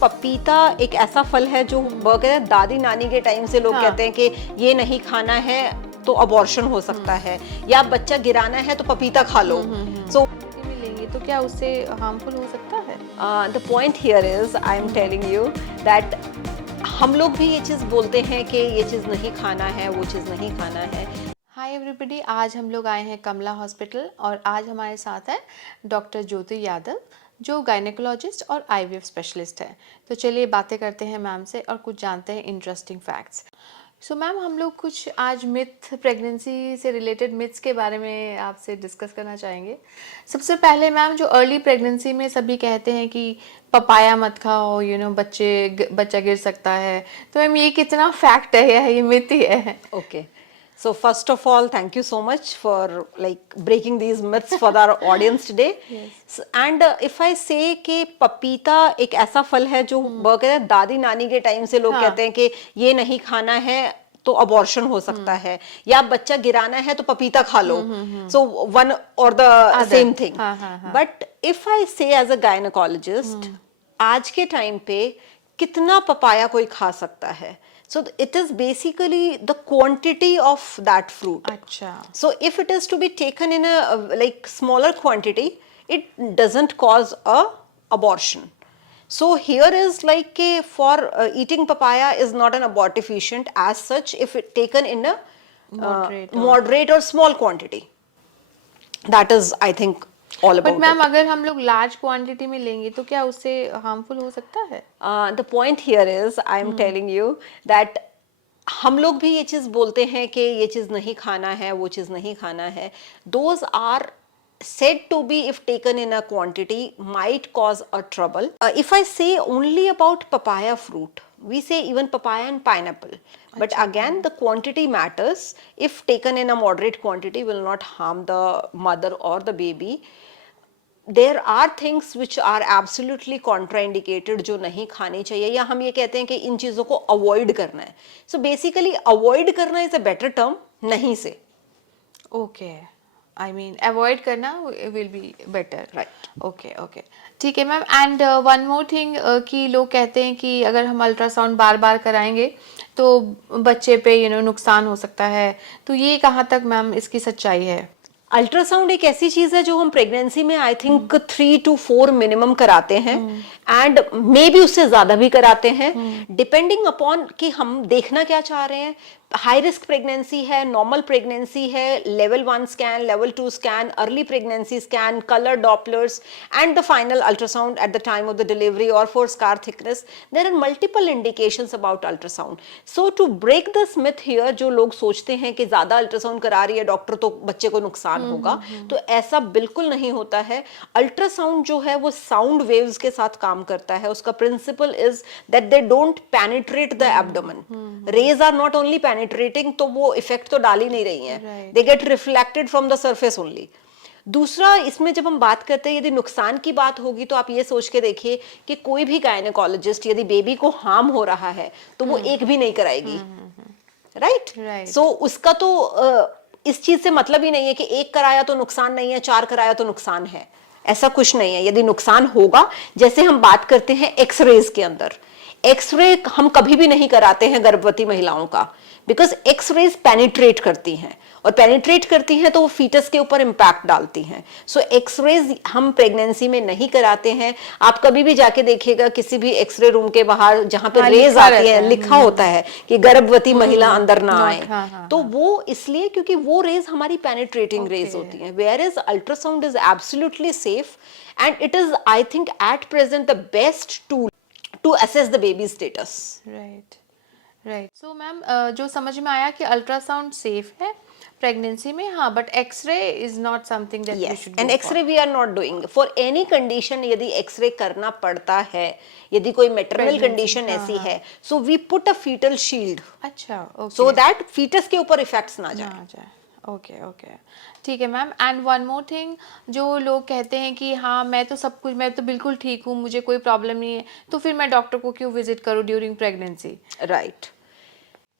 पपीता एक ऐसा फल है जो वो कहते हैं दादी नानी के टाइम से लोग कहते हैं कि ये नहीं खाना है तो अबॉर्शन हो सकता है, या बच्चा गिराना है तो पपीता खा लो। सो मिलेंगे तो क्या उससे हार्मफुल हो सकता है? The point here is I am telling you that हम लोग भी ये चीज़ बोलते हैं कि ये चीज़ नहीं खाना है, वो चीज़ नहीं खाना है। हाय एवरीबॉडी, आज हम लोग आए हैं कमला हॉस्पिटल और आज हमारे साथ है डॉक्टर ज्योति यादव जो गायनेकोलॉजिस्ट और आईवीएफ स्पेशलिस्ट है। तो चलिए बातें करते हैं मैम से और कुछ जानते हैं इंटरेस्टिंग फैक्ट्स। सो मैम, हम लोग कुछ आज मिथ, प्रेगनेंसी से रिलेटेड मिथ्स के बारे में आपसे डिस्कस करना चाहेंगे। सबसे पहले मैम, जो अर्ली प्रेगनेंसी में सभी कहते हैं कि पपाया मत खाओ, बच्चा गिर सकता है, तो मैम ये कितना फैक्ट है या ये मिथ ही है? Okay. So first of all, thank you so much for like breaking these myths for our audience today. Yes. And if I say कि पपीता एक ऐसा फल है जो वो कहते हैं दादी नानी के टाइम से लोग कहते हैं कि ये नहीं खाना है तो अबॉर्शन हो सकता है, या बच्चा गिराना है तो पपीता खा लो। So one or the same thing. But if I say as a gynecologist, आज के टाइम पे कितना पपाया कोई खा सकता है? So it is basically the quantity of that fruit. अच्छा. So if it is to be taken in a like smaller quantity, it doesn't cause a abortion. So here is like for eating papaya is not an abortifacient as such if it taken in a moderate or small quantity. That is, I think, all about But ma'am, अगर हम लोग large quantity में लेंगे तो क्या उससे harmful हो सकता है? The point here is I am telling you that हम लोग भी ये चीज़ बोलते हैं कि ये चीज़ नहीं खाना है, वो चीज़ नहीं खाना है. Those are said to be, if taken in a quantity, might cause a trouble. If I say only about papaya fruit, we say even papaya and pineapple. But again, the quantity matters. If taken in a moderate quantity, will not harm the mother or the baby. There are things which are absolutely contraindicated जो नहीं खानी चाहिए, या हम ये कहते हैं कि इन चीज़ों को अवॉइड करना है. So basically अवॉइड करना is a better term, नहीं से. ओके, आई मीन अवॉइड करना will be better. Right. Okay, ठीक है ma'am. And one more thing कि लोग कहते हैं कि अगर हम अल्ट्रासाउंड बार बार कराएंगे तो बच्चे पे नुकसान हो सकता है, तो ये कहाँ तक मैम इसकी सच्चाई है? अल्ट्रासाउंड एक ऐसी चीज है जो हम प्रेगनेंसी में आई थिंक 3 to 4 मिनिमम कराते हैं, एंड मे बी उससे ज्यादा भी कराते हैं, डिपेंडिंग अपॉन कि हम देखना क्या चाह रहे हैं. हाई रिस्क प्रेगनेंसी है, नॉर्मल प्रेगनेंसी है, level 1 scan, level 2 scan, early pregnancy scan, colour dopplers and the final ultrasound at the time of the delivery और for scar thickness. There are multiple indications about ultrasound. So to break this myth here, जो लोग सोचते हैं कि ज्यादा ultrasound करा रही है डॉक्टर तो बच्चे को नुकसान होगा, तो ऐसा बिल्कुल नहीं होता है. अल्ट्रासाउंड जो है वो साउंड वेव्स के साथ काम करता है. उसका principle is that they don't penetrate the abdomen. Rays are not only penetrating, तो वो इफेक्ट तो डाल ही नहीं रही हैं, they get reflected from the surface only. दूसरा, इसमें जब हम बात करते हैं यदि नुकसान की बात होगी तो आप ये सोच के देखिए कि कोई भी गायनेकोलॉजिस्ट यदि बेबी को हार्म हो रहा है तो वो एक भी नहीं कराएगी. राइट. सो उसका तो इस चीज से मतलब ही नहीं है कि एक कराया तो नुकसान नहीं है, 4 कराया तो नुकसान है. ऐसा कुछ नहीं है. यदि नुकसान होगा, जैसे हम बात करते हैं एक्सरेज के अंदर, एक्सरे हम कभी भी नहीं कराते हैं गर्भवती महिलाओं का, बिकॉज एक्सरेज पेनिट्रेट करती हैं, और पेनिट्रेट करती हैं तो वो फीटस के ऊपर इम्पैक्ट डालती हैं. सो एक्सरेज हम प्रेगनेंसी में नहीं कराते हैं. आप कभी भी जाके देखिएगा किसी भी एक्सरे रूम के बाहर जहां पे रेज आती है, लिखा होता है कि गर्भवती महिला अंदर ना आए. तो वो इसलिए क्योंकि वो रेज हमारी पेनिट्रेटिंग रेज होती हैं. Where is ultrasound is absolutely safe, and it is I think at present the best tool to assess the baby status. Right. So ma'am, जो समझ में आया कि अल्ट्रासाउंड सेफ है प्रेगनेंसी में, हाँ, but x-ray is not something that we should do. And x-ray we are not doing for any condition. यदि x-ray करना पड़ता है, यदि कोई मेटरनल कंडीशन ऐसी है, so we put a foetal shield. अच्छा, ओके, सो दैट फीटस के ऊपर इफेक्ट्स ना जाए. ओके, ठीक है ma'am. And one more thing, जो लोग कहते हैं कि हाँ मैं तो बिल्कुल ठीक हूँ, मुझे कोई प्रॉब्लम नहीं है, तो फिर मैं डॉक्टर को क्यों विजिट करूँ ड्यूरिंग प्रेगनेंसी? राइट.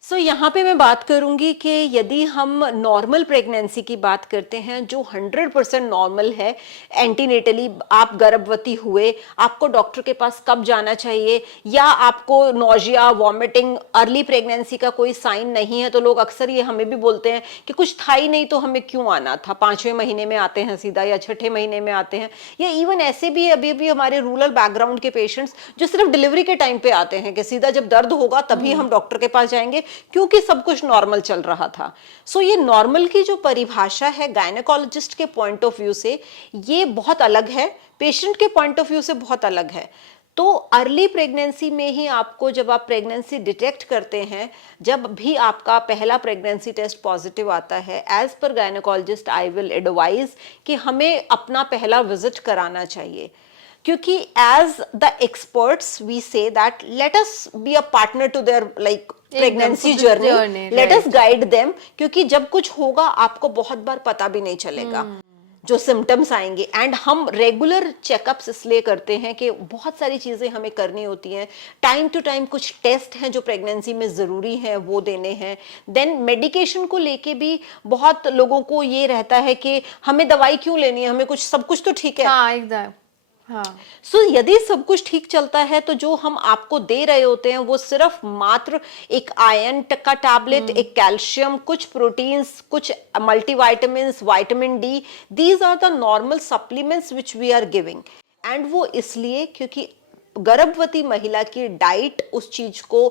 सो यहाँ पे मैं बात करूंगी कि यदि हम नॉर्मल प्रेगनेंसी की बात करते हैं जो 100% नॉर्मल है, एंटीनेटली आप गर्भवती हुए, आपको डॉक्टर के पास कब जाना चाहिए, या आपको नोजिया वॉमिटिंग अर्ली प्रेगनेंसी का कोई साइन नहीं है, तो लोग अक्सर ये हमें भी बोलते हैं कि कुछ था ही नहीं तो हमें क्यों आना था, 5वें महीने में आते हैं सीधा या 6ठे महीने में आते हैं, या इवन ऐसे भी अभी भी हमारे रूरल बैकग्राउंड के पेशेंट्स जो सिर्फ डिलीवरी के टाइम पे आते हैं कि सीधा जब दर्द होगा तभी हम डॉक्टर के पास जाएंगे क्योंकि सब कुछ नॉर्मल चल रहा था। सो ये नॉर्मल की जो परिभाषा है गायनेकोलॉजिस्ट के पॉइंट ऑफ व्यू से ये बहुत अलग है, पेशेंट के पॉइंट ऑफ व्यू से बहुत अलग है। तो अर्ली प्रेगनेंसी में ही आपको जब आप प्रेगनेंसी डिटेक्ट करते हैं, जब भी आपका पहला प्रेगनेंसी टेस्ट पॉजिटिव आता है, as per gynaecologist I will advise कि हमें अपना पहला विजिट कराना चाहिए, क्योंकि as the experts we say that let us be a partner to their like pregnancy journey, let us guide them, क्योंकि जब कुछ होगा आपको बहुत बार पता भी नहीं चलेगा जो सिम्टम्स आएंगे। एंड हम रेगुलर चेकअप्स इसलिए करते हैं कि बहुत सारी चीजें हमें करनी होती हैं, टाइम टू टाइम कुछ टेस्ट हैं जो प्रेगनेंसी में जरूरी हैं वो देने हैं। देन मेडिकेशन को लेके भी बहुत लोगों को ये रहता है कि हमें दवाई क्यों लेनी है, हमें कुछ सब कुछ तो ठीक है। हाँ एकदम। हाँ। सो यदि सब कुछ ठीक चलता है तो जो हम आपको दे रहे होते हैं वो सिर्फ मात्र एक आयरन का टैबलेट, एक कैल्शियम, कुछ प्रोटीन्स, कुछ multivitamins, vitamin D, these are the normal supplements which we are giving. And वो इसलिए क्योंकि गर्भवती महिला की डाइट उस चीज को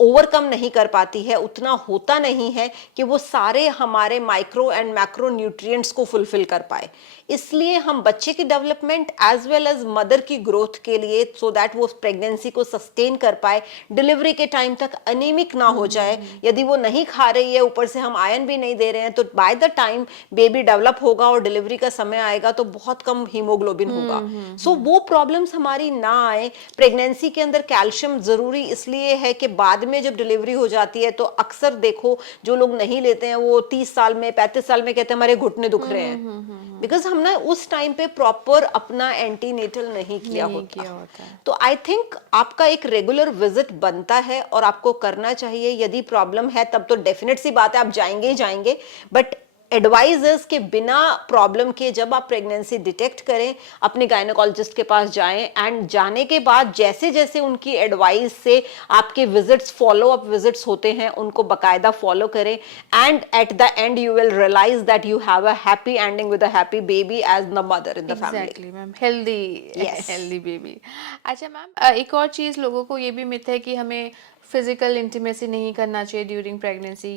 ओवरकम नहीं कर पाती है, उतना होता नहीं है कि वो सारे हमारे माइक्रो एंड मैक्रो न्यूट्रिएंट्स को फुलफिल कर पाए। इसलिए हम बच्चे की development as well as mother की ग्रोथ के लिए, सो दैट वो प्रेगनेंसी को सस्टेन कर पाए, डिलीवरी के टाइम तक अनीमिक ना हो जाए। यदि वो नहीं खा रही है, ऊपर से हम आयरन भी नहीं दे रहे हैं, तो by the time baby develop होगा और डिलीवरी का समय आएगा तो बहुत कम हीमोग्लोबिन होगा। सो वो प्रॉब्लम्स हमारी ना आए। प्रेगनेंसी के अंदर कैल्शियम जरूरी इसलिए है कि बाद में जब डिलीवरी हो जाती है तो अक्सर देखो जो लोग नहीं लेते हैं वो 30 साल में 35 साल में कहते हैं हमारे घुटने दुख रहे हैं, बिकॉज हमने उस टाइम पे प्रॉपर अपना एंटीनेटल नहीं किया होता है। तो आई थिंक आपका एक रेगुलर विजिट बनता है और आपको करना चाहिए। यदि प्रॉब्लम है तब तो डेफिनेट सी बात है आप जाएंगे ही जाएंगे, बट एडवाइजर्स के बिना प्रॉब्लम के जब आप प्रेगनेंसी डिटेक्ट करें अपने गायनेकोलॉजिस्ट के पास जाएं, एंड जाने के बाद जैसे जैसे उनकी एडवाइस से आपके विजिट्स, फॉलो अप विजिट्स होते हैं उनको बकायदा फॉलो करें, and at the end you will realise that you have a happy ending with a happy baby as the mother in the family. Exactly ma'am, healthy baby. अच्छा ma'am, एक और चीज लोगों को ये भी मिथ है कि हमें फिजिकल इंटीमेसी नहीं करना चाहिए ड्यूरिंग प्रेगनेंसी,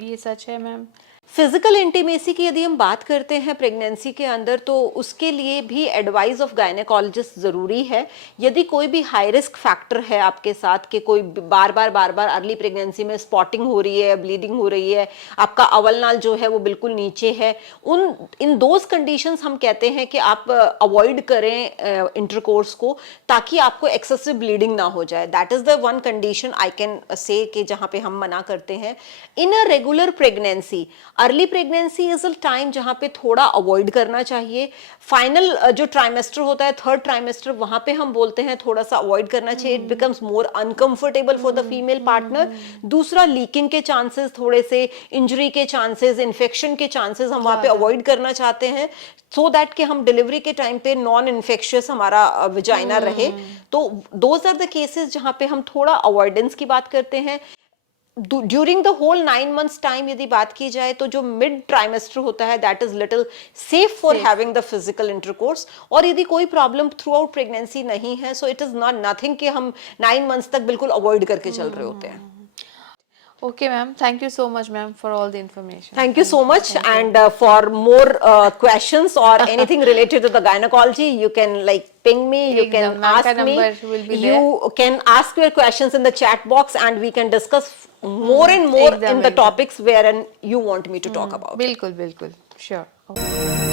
ये सच है मैम? फिजिकल इंटीमेसी की यदि हम बात करते हैं प्रेगनेंसी के अंदर तो उसके लिए भी एडवाइस ऑफ गायनेकोलॉजिस्ट जरूरी है। यदि कोई भी हाई रिस्क फैक्टर है आपके साथ कि कोई बार बार अर्ली प्रेगनेंसी में स्पॉटिंग हो रही है, ब्लीडिंग हो रही है, आपका अवलनाल जो है वो बिल्कुल नीचे है, इन दोज कंडीशंस हम कहते हैं कि आप अवॉइड करें इंटरकोर्स को ताकि आपको एक्सेसिव ब्लीडिंग ना हो जाए। That is the one condition I can say कि जहां पे हम मना करते हैं। In a regular pregnancy, early pregnancy is a time जहां पे थोड़ा अवॉइड करना चाहिए। फाइनल जो ट्राइमेस्टर होता है, थर्ड ट्राइमेस्टर, वहां पे हम बोलते हैं थोड़ा सा अवॉइड करना चाहिए। It becomes more uncomfortable for the female partner. दूसरा, लीकिंग के चांसेस, थोड़े से इंजरी के चांसेस, इन्फेक्शन के चांसेस हम वहां पे अवॉइड करना चाहते हैं, सो दैट कि हम डिलीवरी के टाइम पे नॉन इन्फेक्शियस हमारा विजाइना रहे। तो दोज आर द केसेस जहां पे हम थोड़ा अवॉइडेंस की बात करते हैं। During the whole 9 months time यदि बात की जाए तो जो मिड ट्राइमेस्टर होता है that is little safe for having the physical intercourse. और यदि कोई प्रॉब्लम थ्रू आउट प्रेगनेंसी नहीं है so it is not nothing कि हम 9 months तक बिल्कुल अवॉइड करके चल रहे होते हैं। Okay, ma'am. Thank you so much, ma'am, for all the information. Thank you so much. And for more questions or anything related to the gynecology, you can like ping me. You can ask me. You can ask your questions in the chat box, and we can discuss more and more in the topics wherein you want me to talk about. बिल्कुल, sure. Okay.